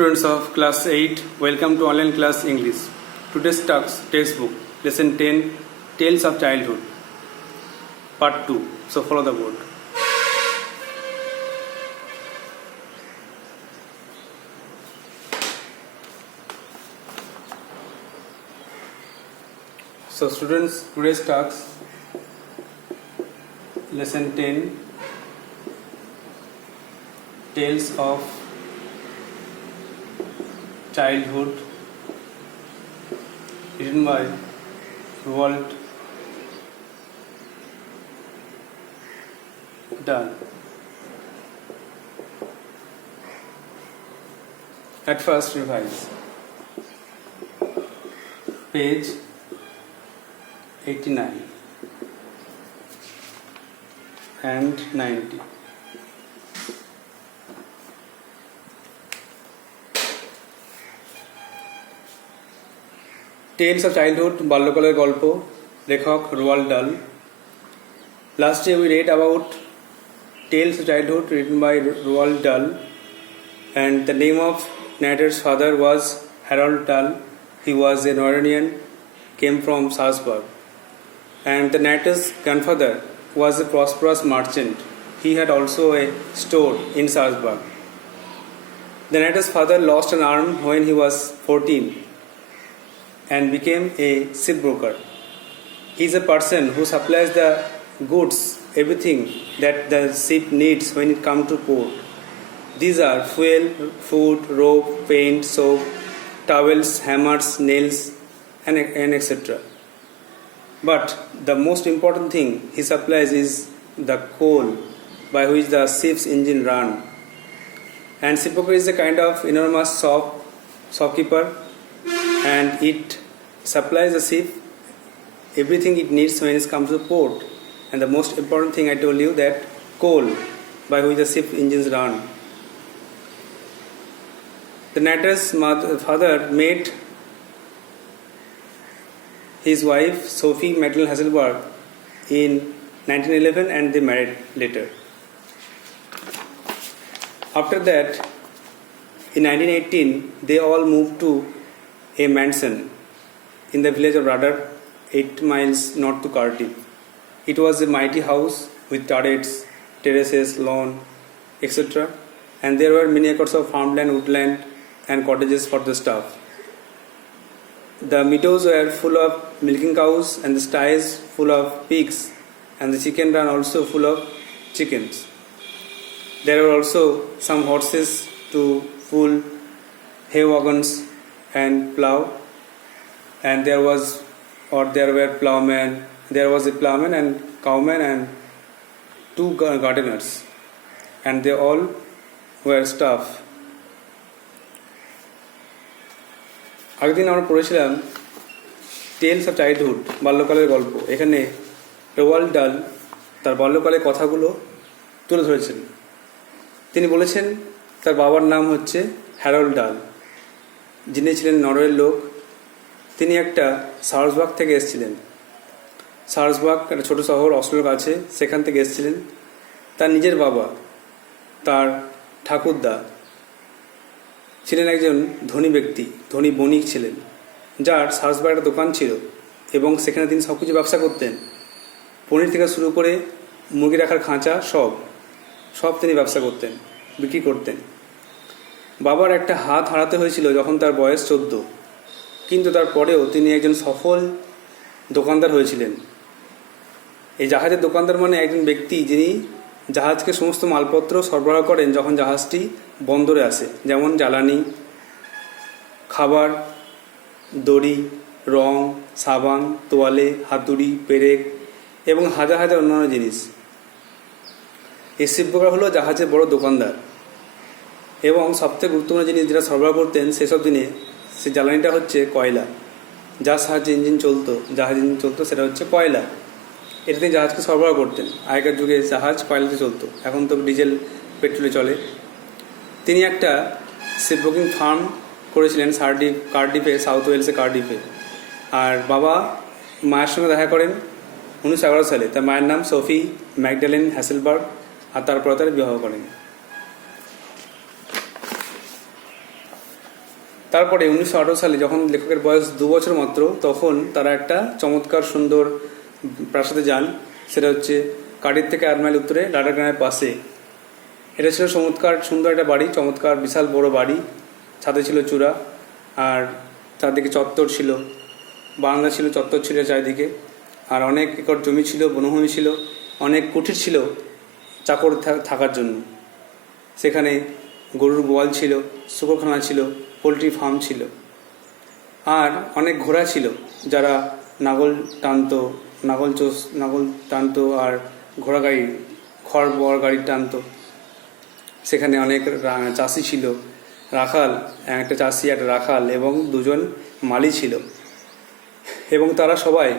Students of class 8, welcome to online class English. Today's textbook, lesson 10, Tales of Childhood, part 2. So follow the board. So students, today's task, lesson 10, Tales of Childhood, written by Roald Dahl. At first, revise. Page 89 and 90. Tales of childhood বাল্যকালের গল্প, লেখক রোয়াল্ড ডাল. Last year we read about Tales of Childhood written by Roald Dahl, and the name of narrator's father was Harold Dahl. He was a Norwegian, came from Salzburg, and the narrator's grandfather was a prosperous merchant. He had also a store in Salzburg. The narrator's father lost an arm when he was 14 and became a shipbroker. He is a person who supplies the goods, everything that the ship needs when it comes to port. These are fuel, food, rope, paint, soap, towels, hammers, nails, and etc. But the most important thing he supplies is the coal by which the ship's engine runs. And shipbroker is a kind of enormous shopkeeper, and it supplies the ship everything it needs when it comes to port. And the most important thing I told you, that coal by which the ship engines run. The narrator's father met his wife Sophie Magdalene Hasselberg in 1911 and they married later. After that, in 1918, they all moved to a mansion in the village of Radar, 8 miles north to Cardiff. It was a mighty house with turrets, terraces, lawn, etc. And there were many acres of farmland, woodland, and cottages for the staff. The meadows were full of milking cows, and the sties full of pigs, and the chicken run also full of chickens. There were also some horses to pull hay wagons and plow, and there were plowmen. There was a plowman and cowman and 2 gardeners, and they all were staff. আগের দিন আমরা পড়েছিলাম tales of childhood, বাল্যকালের গল্প. এখানে রোয়াল্ড ডাল তার বাল্যকালের কথাগুলো তুলে ধরেছেন. তিনি বলেছেন তার বাবার নাম হচ্ছে হ্যারল্ড ডাল, যিনি ছিলেন নরওয়ের লোক. তিনি একটা সালজবার্গ থেকে এসেছিলেন. সালজবার্গ একটা ছোটো শহর অসলোর কাছে, সেখান থেকে এসেছিলেন. তার নিজের বাবা, তার ঠাকুরদা ছিলেন একজন ধনী ব্যক্তি, ধনী বণিক ছিলেন, যার সালজবার্গে একটা দোকান ছিল এবং সেখানে তিনি সব কিছু ব্যবসা করতেন. পনির থেকে শুরু করে মুরগি রাখার খাঁচা সব তিনি ব্যবসা করতেন, বিক্রি করতেন. বাবার একটা হাত হারাতে হয়েছিল যখন তার বয়স 14, কিন্তু তারপরেও তিনি একজন সফল দোকানদার হয়েছিলেন. এই জাহাজের দোকানদার মানে একজন ব্যক্তি যিনি জাহাজকে সমস্ত মালপত্র সরবরাহ করেন যখন জাহাজটি বন্দরে আসে, যেমন জ্বালানি, খাবার, দড়ি, রং, সাবান, তোয়ালে, হাতুড়ি, পেরেক এবং হাজার হাজার অন্যান্য জিনিস. এই শিপব্রোকার হলো জাহাজের বড় দোকানদার, এবং সবথেকে গুরুত্বপূর্ণ জিনিস যেটা সরবরাহ করতেন সেসব দিনে, সে জ্বালানিটা হচ্ছে কয়লা. যার সাহায্যে জাহাজ ইঞ্জিন চলতো সেটা হচ্ছে কয়লা. এটা তিনি জাহাজকে সরবরাহ করতেন. আগেকার যুগে জাহাজ কয়লাতে চলতো, এখন তো ডিজেল পেট্রোলে চলে. তিনি একটা শিপব্রোকিং ফার্ম করেছিলেন কার্ডিফে, সাউথ ওয়েলসে কার্ডিফে. আর বাবা মায়ের সঙ্গে দেখা করেন 1911 সালে. তার মায়ের নাম সোফি ম্যাগডালেন হ্যাসেলবার্গ, আর তারপরে তারা বিবাহ করেন. তারপরে 1918 সালে যখন লেখকের বয়স 2 বছর মাত্র, তখন তারা একটা চমৎকার সুন্দর প্রাসাদে যান। সেটা হচ্ছে কার্ডিফ থেকে 8 মাইল উত্তরে লাডা গ্রামের পাশে। এটা ছিল চমৎকার সুন্দর একটা বাড়ি, চমৎকার বিশাল বড় বাড়ি, ছাদে ছিল চূড়া, আর চারদিকে চত্বর ছিল, বারান্দা ছিল, চত্বর ছিল চারিদিকে, আর অনেক একর জমি ছিল, বনভূমি ছিল, অনেক কুঠির ছিল চাকর থাকার জন্য। সেখানে গরুর গোয়াল ছিল, শুকরখানা ছিল, পোলট্রি ফার্ম ছিল, আর অনেক ঘোড়া ছিল যারা নাগল টানতো আর ঘোড়া গাড়ি, খড় বড় গাড়ি টানতো। সেখানে অনেক চাষি ছিল, রাখাল, একটা চাষি, একটা রাখাল এবং 2জন মালি ছিল, এবং তারা সবাই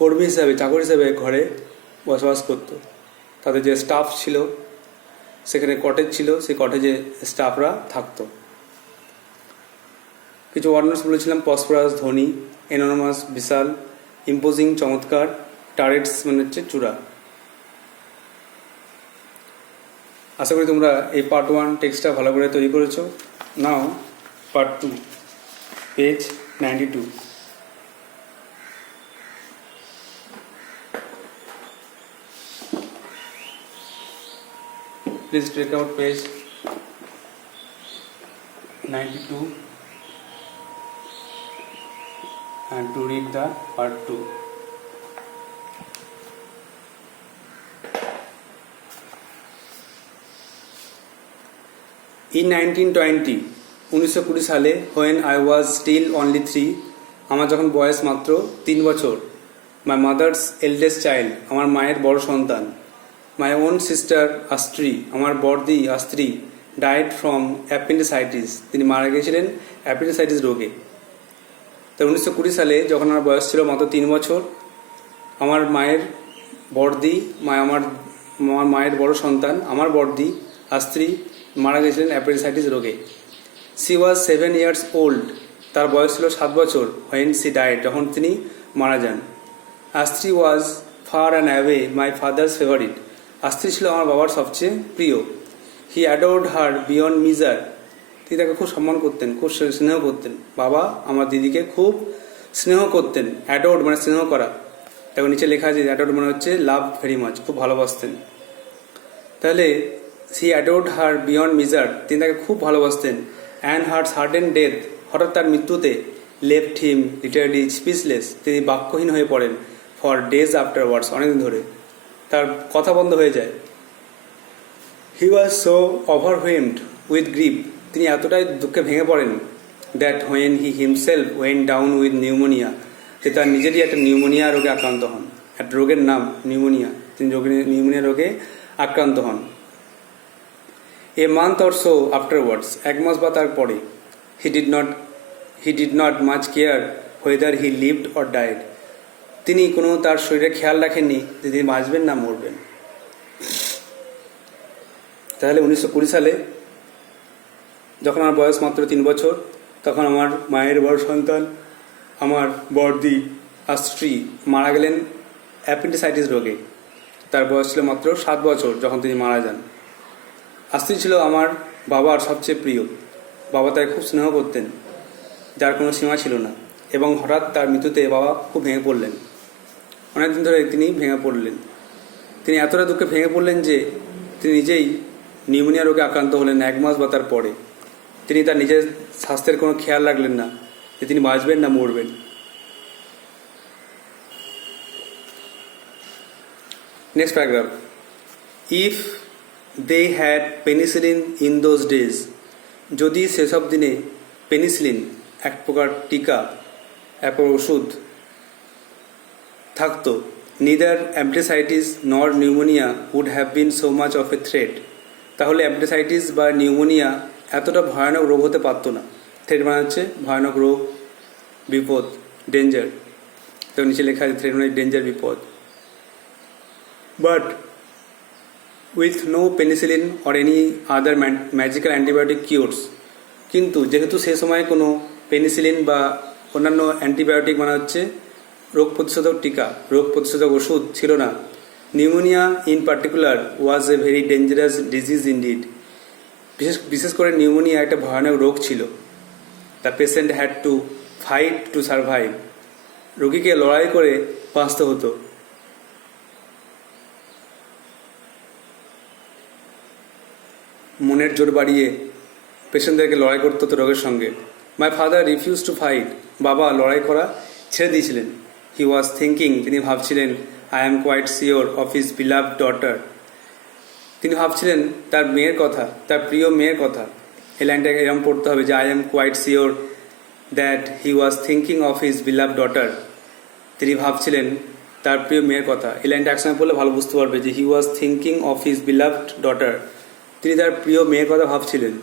কর্মী হিসাবে, চাকর হিসাবে ঘরে বসবাস করত। তাদের যে স্টাফ ছিল, সেখানে কটেজ ছিল, সেই কটেজে স্টাফরা থাকতো। কিছু ওয়ার্ডস বলেছিলাম: পসফরাস, ধনী, এনরমাস, বিশাল, ইম্পোজিং, চমৎকার, টারেটস মানে হচ্ছে চূড়া। আশা করি তোমরা এই পার্ট 1 টেক্সটটা ভালো করে তৈরি করেছো। নাও part 2, page 92। Please take out page 92 and to read the part 2. In 1920, 1920 সালে, when I was still only 3, আমার যখন বয়স মাত্র 3 বছর, my mother's eldest child, আমার মায়ের বড় সন্তান, my own sister Astri, আমার বড়দি আস্ত্রী, died from appendicitis, তিনি মারা গিয়েছিলেন অ্যাপেন্ডিসাইটিস রোগে। তো 1920 সালে যখন আমার বয়স ছিল মাত্র 3 বছর, আমার মায়ের বড়দি, আমার মায়ের বড় সন্তান, আমার বড়দি আস্ত্রী মারা গিয়েছিলেন অ্যাপেন্ডিসাইটিস রোগে। she was 7 years old, তার বয়স ছিল 7 বছর, when she died, যখন তিনি মারা যান। আস্ত্রী was far and away my father's favorite, আস্ত্রী ছিল আমার বাবার সবচেয়ে প্রিয়। he adored her beyond measure, তিনি তাকে খুব সম্মান করতেন, খুব স্নেহ করতেন। বাবা আমার দিদিকে খুব স্নেহ করতেন। অ্যাডোর্ড মানে স্নেহ করা, দেখো নিচে লেখা আছে অ্যাডোর্ড মানে হচ্ছে লাভ ভেরি মাচ, খুব ভালোবাসতেন। তাহলে he adored her beyond measure, তিনি তাকে খুব ভালোবাসতেন। and her sudden death, হঠাৎ তার মৃত্যুতে, left him literally speechless, তিনি বাক্যহীন হয়ে পড়েন for days afterwards, অনেকদিন ধরে তার কথা বন্ধ হয়ে যায়। he was so overwhelmed with grief, তিনি এতটাই দুঃখে ভেঙে পড়েন that when he himself went down with pneumonia, যে তার নিজেরই একটা নিউমোনিয়া রোগে আক্রান্ত হন। একটা রোগের নাম নিউমোনিয়া, তিনি নিউমোনিয়া রোগে আক্রান্ত হন। a month or so afterwards, 1 মাস বা তার পরে, he did not much care whether he lived or died, তিনি কোনো তার শরীরে খেয়াল রাখেননি যে তিনি বাঁচবেন না মরবেন। তাহলে 1920 সালে যখন আমার বয়স মাত্র 3 বছর, তখন আমার মায়ের বড় সন্তান, আমার বড়দি আস্ত্রী মারা গেলেন অ্যাপেন্ডিসাইটিস রোগে। তার বয়স ছিল মাত্র 7 বছর যখন তিনি মারা যান। আস্ত্রী ছিল আমার বাবার সবচেয়ে প্রিয়, বাবা তাকে খুব স্নেহ করতেন, যার কোনো সীমা ছিল না। এবং হঠাৎ তার মৃত্যুতে বাবা খুব ভেঙে পড়লেন, অনেকদিন ধরে তিনি ভেঙে পড়লেন। তিনি এতটা দুঃখে ভেঙে পড়লেন যে তিনি নিজেই নিউমোনিয়া রোগে আক্রান্ত হলেন 1 মাস বা তার পরে। তিনি তার নিজের স্বাস্থ্যের কোনো খেয়াল রাখলেন না যে তিনি বাঁচবেন না মরবেন। Next paragraph. If they had penicillin in those days, যদি সেসব দিনে পেনিসিলিন, এক প্রকার টিকা, এক প্রকার ওষুধ থাকতো, neither appendicitis nor pneumonia would have been so much of a threat, তাহলে অ্যাপেন্ডিসাইটিস বা নিউমোনিয়া এতটা ভয়ানক রোগ হতে পারতো না। থ্রেট মানে হচ্ছে ভয়ানক রোগ, বিপদ, ডেঞ্জার। তো নিচে লেখা আছে থ্রেট মানে ডেঞ্জার, বিপদ। But with no penicillin or any other magical antibiotic cures, কিন্তু যেহেতু সে সময় কোনো পেনিসিলিন বা অন্যান্য অ্যান্টিবায়োটিক মানে হচ্ছে রোগ প্রতিষেধক টিকা, রোগ প্রতিষেধক ওষুধ ছিল না। Pneumonia in particular was a very dangerous disease indeed, বিশেষ করে নিউমোনিয়া একটা ভয়ানক রোগ ছিল। The patient had to fight to survive. রোগীকে লড়াই করে বাঁচতে হতো। মনের জোর বাড়িয়ে পেশেন্টদেরকে লড়াই করতে হতো রোগের সঙ্গে। My father refuse to fight. বাবা লড়াই করা ছেড়ে দিয়েছিলেন। হি ওয়াজ থিঙ্কিং, তিনি ভাবছিলেন, I am quite sure of his beloved daughter. তিনি ভাবছিলেন তার মেয়ের কথা, তার প্রিয় মেয়ের কথা। এই লাইনটাকে এরকম পড়তে হবে যে I am quite sure that he was thinking of his beloved daughter. তিনি ভাবছিলেন তার প্রিয় মেয়ের কথা। এই লাইনটা একসঙ্গে পড়লে ভালো বুঝতে পারবে যে he was thinking of his beloved daughter. তিনি তার প্রিয় মেয়ের কথা ভাবছিলেন।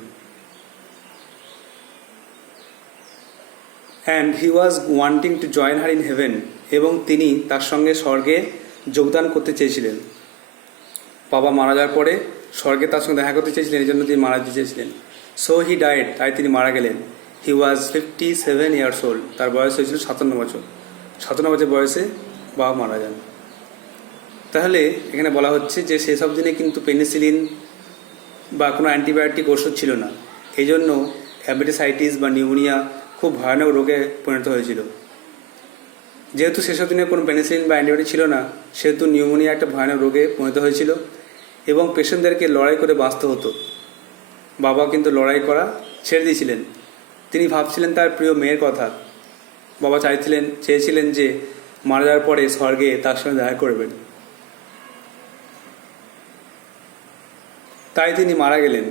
And he was wanting to join her in heaven. এবং তিনি তার সঙ্গে স্বর্গে যোগদান করতে চেয়েছিলেন। বাবা মারা যাওয়ার পরে স্বর্গে তার সঙ্গে দেখা করতে চেয়েছিলেন, এই জন্য তিনি মারা যেতে চেয়েছিলেন। সো হি ডায়েড, তাই তিনি মারা গেলেন। হি ওয়াজ 57 years old। তার বয়স হয়েছিল 57 বছর। 57 বছর বয়সে বাবা মারা যান। তাহলে এখানে বলা হচ্ছে যে সেসব দিনে কিন্তু পেনিসিলিন বা কোনো অ্যান্টিবায়োটিক ওষুধ ছিল না। এই জন্য অ্যাপেন্ডিসাইটিস বা নিউমোনিয়া খুব ভয়ানক রোগে পরিণত হয়েছিল। যেহেতু সেসব দিনে কোনো পেনিসিলিন বা অ্যান্টিবায়োটিক ছিল না, সেহেতু নিউমোনিয়া একটা ভয়ানক রোগে পরিণত হয়েছিল এবং পেশেন্টদেরকে লড়াই করে বাঁচতে হতো। বাবা কিন্তু লড়াই করা ছেড়ে দিয়েছিলেন। তিনি ভাবছিলেন তার প্রিয় মেয়ের কথা। বাবা চেয়েছিলেন যে মারা যাওয়ার পরে স্বর্গে তার সঙ্গে দেখা করবেন। তাই তিনি মারা গেলেন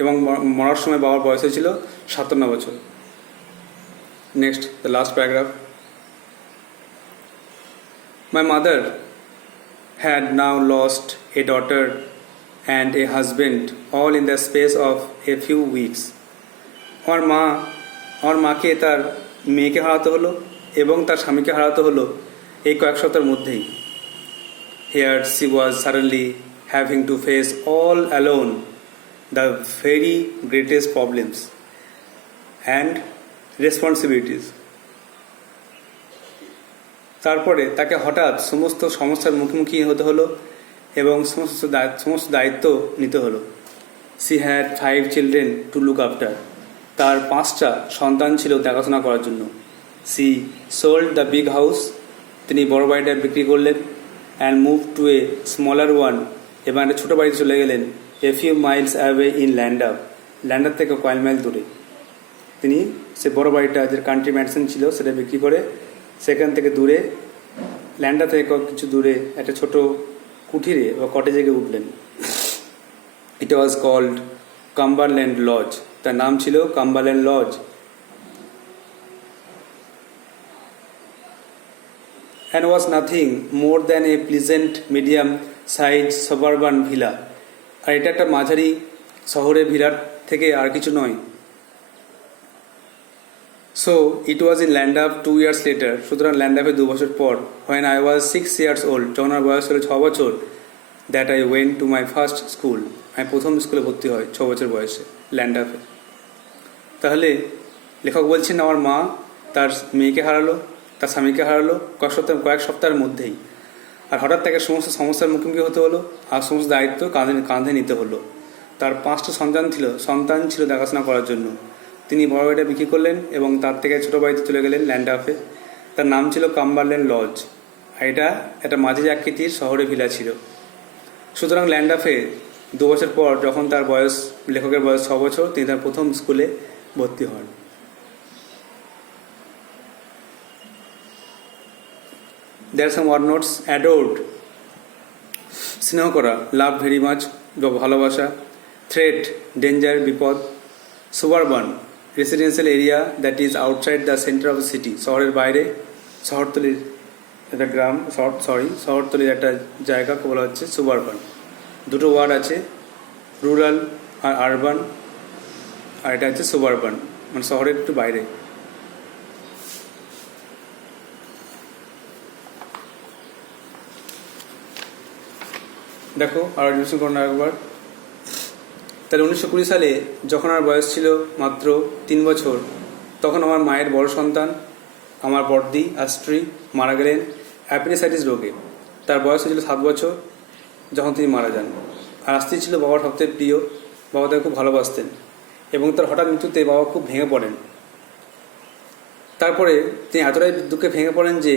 এবং মরার সময় বাবার বয়স হয়েছিল 57 বছর। Next, the last paragraph. My mother had now lost a daughter and a husband all in the space of a few weeks. আমার মাকে তার মেয়েকে হারাতে হলো এবং তার স্বামীকে হারাতে হলো এই কয়েক সপ্তাহের মধ্যেই। Here she was suddenly having to face all alone the very greatest problems and responsibilities. তারপরে তাকে হঠাৎ সমস্ত সমস্যার মুখোমুখি হতে হলো এবং সমস্ত দায়িত্ব নিতে হলো। She had 5 children to look after. তার 5টা সন্তান ছিল দেখাশোনা করার জন্য। She sold the big house. তিনি বড় বাড়িটা বিক্রি করলেন। And move to a smaller one. এবং একটা ছোটো বাড়িতে চলে গেলেন। A few miles away in Landour. Landour থেকে কয়েক মাইল দূরে তিনি সে বড় বাড়িটা যে কান্ট্রি ম্যানশন ছিল সেটা বিক্রি করে সেখান থেকে দূরে, ল্যান্ডার থেকে কিছু দূরে একটা ছোট কুঠিরে বা কটেজে গিয়ে উঠলেন। It was called Cumberland Lodge. তার নাম ছিল Cumberland Lodge. And was nothing more than a pleasant medium size suburban villa. আর এটা একটা মাঝারি শহরের ভিলার থেকে আর কিছু নয়। So it was in Llandaff 2 years later। সুতরাং ল্যান্ডাফে 2 বছর পর, when I was 6 years old, যখন আমার বয়স হলো 6 বছর, that I went to my first school. আমি প্রথম স্কুলে ভর্তি হয় 6 বছর বয়সে ল্যান্ডাফে। তাহলে লেখক বলছেন আমার মা তার মেয়েকে হারালো, তার স্বামীকে হারালো কয়েক সপ্তাহের মধ্যেই। আর হঠাৎ তাকে সমস্ত সমস্যার মুখোমুখি হতে হলো আর সমস্ত দায়িত্ব কাঁধে নিতে হলো। তার 5টা সন্তান ছিল দেখাশোনা করার জন্য। তিনি বড় বাড়িটা বিক্রি করলেন এবং তার থেকে ছোটো বাড়িতে চলে গেলেন ল্যান্ডাফে। তার নাম ছিল কাম্বারল্যান্ড লজ। এটা একটা মাঝারি আকৃতির শহরে ভিলা ছিল। সুতরাং ল্যান্ডাফে 2 বছর পর যখন তার বয়স, লেখকের বয়স 6 বছর, তিনি তার প্রথম স্কুলে ভর্তি হন। দেয়ার সাম ওয়ার্ড নোটস। অ্যাডোর্ড, স্নেহ করা। লাভ, ভেরি মাচ, ভালোবাসা। থ্রেট, ডেঞ্জার, বিপদ। সুবারবান, residential area that is outside the centre of the city. শহরের বাইরে, শহরতলির একটা গ্রাম, শহরতলির একটা জায়গাকে বলা হচ্ছে সুবারবান। দুটো ওয়ার্ড আছে, রুরাল আর আরবান, আর এটা হচ্ছে সুবারবান, মানে শহরের একটু বাইরে। দেখো আর রিভিশন করুন একবার। তাহলে 1920 সালে যখন আমার বয়স ছিল মাত্র 3 বছর, তখন আমার মায়ের বড় সন্তান, আমার বড়দি আর স্ত্রী মারা গেলেন অ্যাপেন্ডিসাইটিস রোগে। তার বয়স হয়েছিল 7 বছর যখন তিনি মারা যান। আর স্ত্রী ছিল বাবার সবচেয়ে প্রিয়। বাবা তাকে খুব ভালোবাসতেন এবং তার হঠাৎ মৃত্যুতে বাবা খুব ভেঙে পড়েন। তারপরে তিনি এতটাই দুঃখে ভেঙে পড়েন যে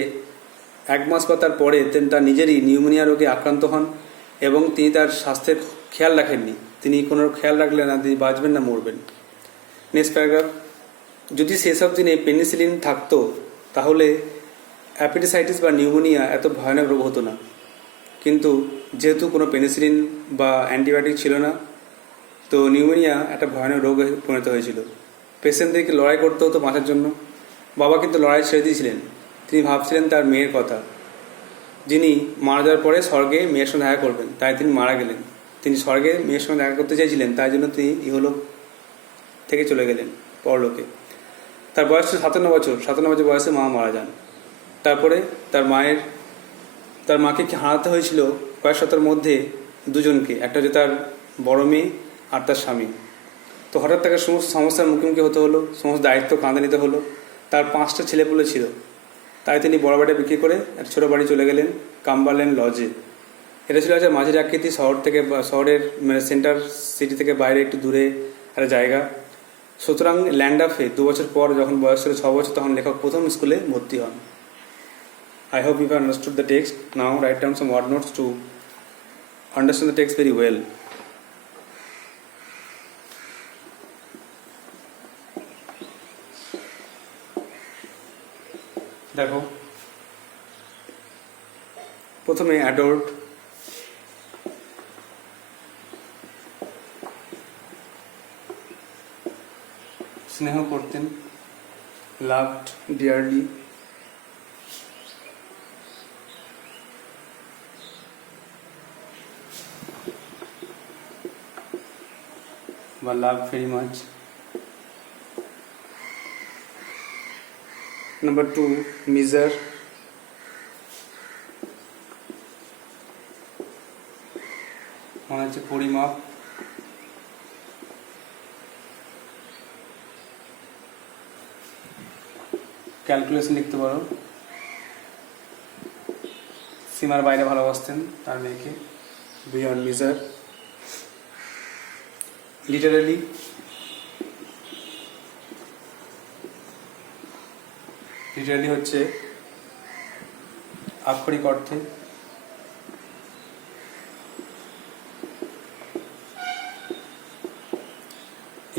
1 মাস বা তার পরে তিনি তার নিজেরই নিউমোনিয়া রোগে আক্রান্ত হন এবং তিনি তার স্বাস্থ্যের খেয়াল রাখেননি। তিনি কোনো খেয়াল রাখলেন না তিনি বাঁচবেন না মরবেন। Next paragraph. যদি সেসব দিনে পেনিসিলিন থাকতো তাহলে অ্যাপেন্ডিসাইটিস বা নিউমোনিয়া এত ভয়ানক রোগ হতো না, কিন্তু যেহেতু কোনো পেনিসিলিন বা অ্যান্টিবায়োটিক ছিল না, তো নিউমোনিয়া একটা ভয়ানক রোগে পরিণত হয়েছিল। পেশেন্টদেরকে লড়াই করতে হতো বাঁচার জন্য। বাবা কিন্তু লড়াই ছেড়ে দিয়েছিলেন। তিনি ভাবছিলেন তার মেয়ের কথা, যিনি মারা যাওয়ার পরে স্বর্গে মেয়ের সঙ্গে দেখা করবেন, তাই তিনি মারা গেলেন। তিনি স্বর্গে মেয়ের সঙ্গে দেখা করতে চাইছিলেন, তাই জন্য তিনি ইহলোক থেকে চলে গেলেন পরলোকে। তার বয়স ছিল 57 বছর। 57 বছর বয়সে মা মারা যান। তারপরে তার মাকে হারাতে হয়েছিল কয়েক সপ্তাহের মধ্যে দুজনকে, একটা হচ্ছে তার বড় মেয়ে আর তার স্বামী। তো হঠাৎ তাকে সমস্ত সমস্যার মুখোমুখি হতে হলো, সমস্ত দায়িত্ব কাঁধে নিতে হলো। তার 5টা ছেলেপুলে ছিল, তাই তিনি বড় বাড়িটা বিক্রি করে একটা ছোটো বাড়ি চলে গেলেন কাম্বারল্যান্ড লজে। এটা ছিল একটা মাঝের আকৃতি, শহরের মানে সেন্টার সিটি থেকে বাইরে একটু দূরে একটা জায়গা। সুতরাং ল্যান্ডাফে 2 বছর পর যখন বয়স ছিল 6 বছর, তখন লেখক প্রথম স্কুলে ভর্তি হন। I hope you have understood the text. Now write down some word notes to understand the text very well. দেখো, প্রথমে অ্যাডোর্ড, স্নেহ করতেন, লাভড ডিয়ারলি, বা লাভ ভেরি মাচ। নাম্বার 2, মিজার, মানে হচ্ছে পরিমাপ। ক্যালকুলেশন লিখতে পারো। সীমার বাইরে ভালোবাসতেন তার মেয়েকে, বিয়ন্ড মিজার। লিটারালি, লিটারালি হচ্ছে আক্ষরিক অর্থে।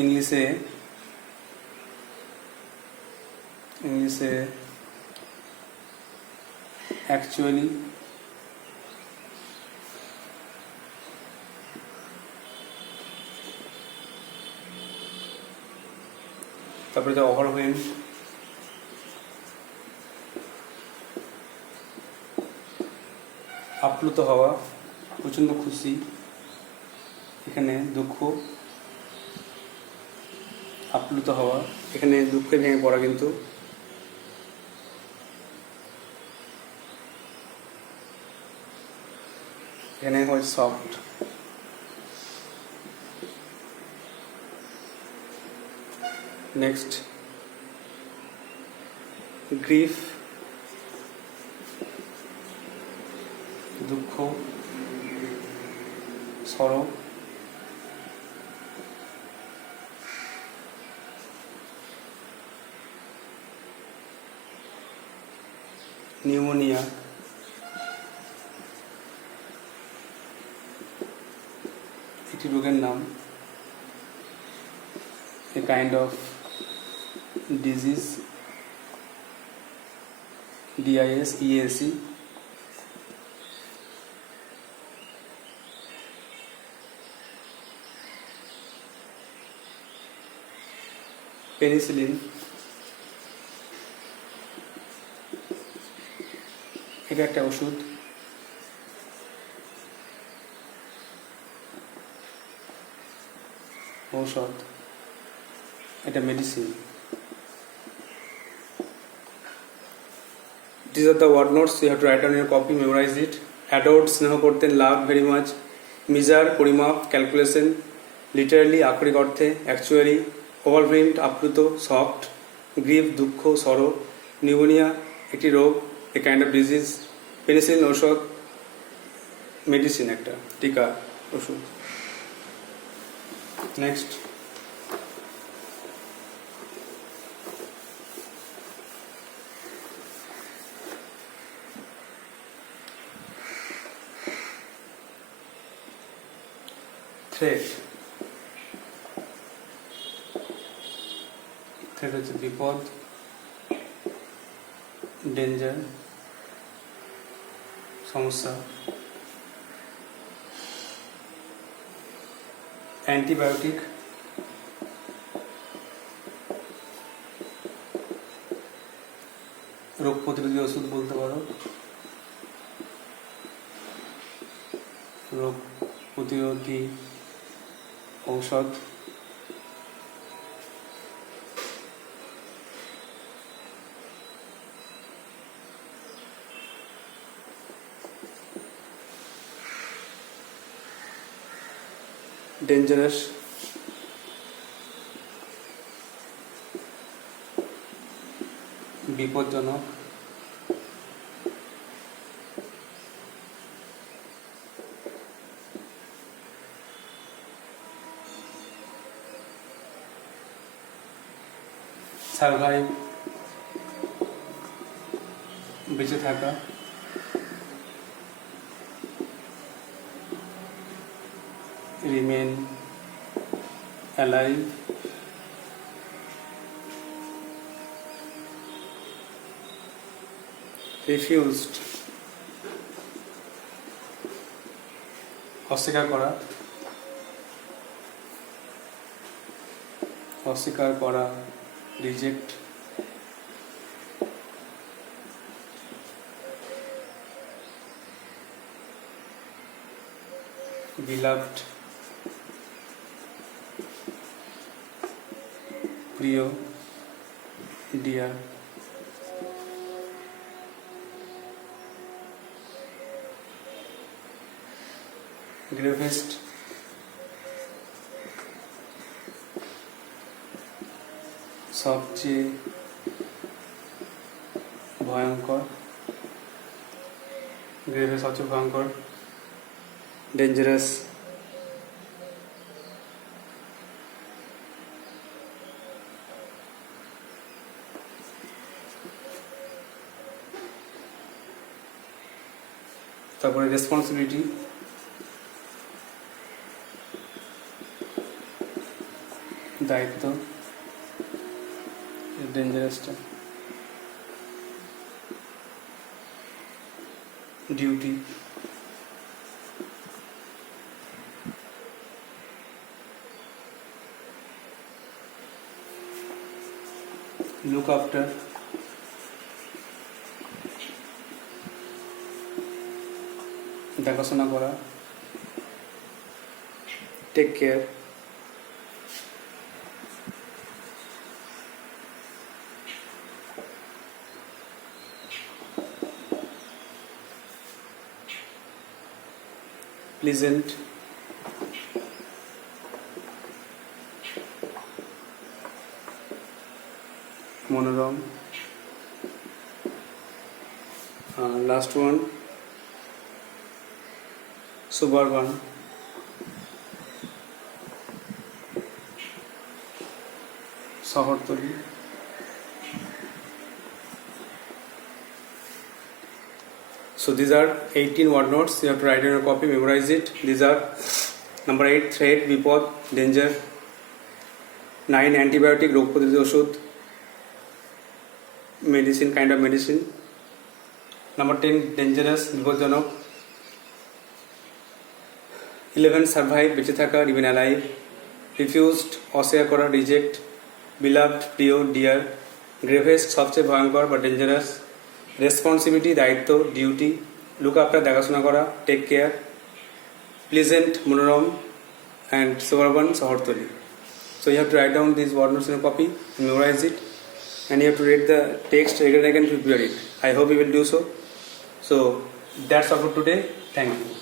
ইংলিশে অ্যাকচুয়ালি, তারপরে যে ওভারওয়েলড, আপ্লুত হওয়া, প্রচণ্ড খুশি। এখানে দুঃখ, আপ্লুত হওয়া, এখানে দুঃখে ভেঙে পড়া। কিন্তু এখানে হয় সফট। নেক্সট, গ্রিফ, দুঃখ, সরো। নিউমোনিয়া, একটি রোগের নাম, a kind of disease, DISEAC। Penicillin, এটা একটা ওষুধ। ঔষধ, এটা medicine. These are the word notes you have to write on your copy, memorize it. Adored, স্নেহ করতেন, লাভ ভেরি মাচ, মিজার পরিমাপ, ক্যালকুলেশন, লিটারালি আক্ষরিক অর্থে, অ্যাকচুয়ালি, ওভারওয়েলড আপ্লুত, সফট, গ্রিফ দুঃখ সরো, নিউমোনিয়া একটি রোগ, a kind of disease, penicillin ঔষধ, মেডিসিন একটা টিকা ওষুধ। নেক্সট, থ্রেট, থ্রেট হচ্ছে বিপদ, ডেঞ্জার সমস্যা। অ্যান্টিবায়োটিক রোগ প্রতিরোধী ওষুধ বলতে পারো, রোগ প্রতিরোধী ঔষধ। ডেঞ্জারাস বিপজ্জনক। সারভাইভ বেঁচে থাকা। রিমেন অ্যালাইভ রিফিউজড অস্বীকার করা, অস্বীকার করা রিজেক্ট। beloved প্রিয় ডিয়ার। গ্রেভেস্ট সবচেয়ে ভয়ঙ্কর, গ্রেভেস্ট সবচেয়ে ভয়ঙ্কর। ডেঞ্জারাস তারপরে রেসপন্সিবিলিটি দায়িত্ব, ডেঞ্জারাসটা ডিউটি। লুক আফটার দেখাশোনা করা, টেক কেয়ার। প্লিজেন্ট মনোরম। লাস্ট ওয়ান সুবারবান শহরতলি। So these are 18 word notes. You have to write in your copy, memorize it. These are number 8 threat, বিপদ, danger. 9 antibiotic, রোগ প্রতিরোধী ওষুধ, medicine, kind of medicine. Number 10 dangerous, বিপজ্জনক। 11 survive, বেঁচে থাকা, remain alive. Refused, অস্বীকার করা, reject. Beloved, প্রিয়, dear. Gravest, সবচেয়ে ভয়ঙ্কর বা dangerous. রেসপন্সিবিলিটি দায়িত্ব, ডিউটি। লুক আফটার দেখাশোনা করা, টেক কেয়ার। প্লিজেন্ট মনোরম, অ্যান্ড সুবারবান শহরতলি। So you have to write down these word notes in a copy, memorize it, and you have to read the text again and again to prepare it. I hope you will do so. So that's all for today. Thank you.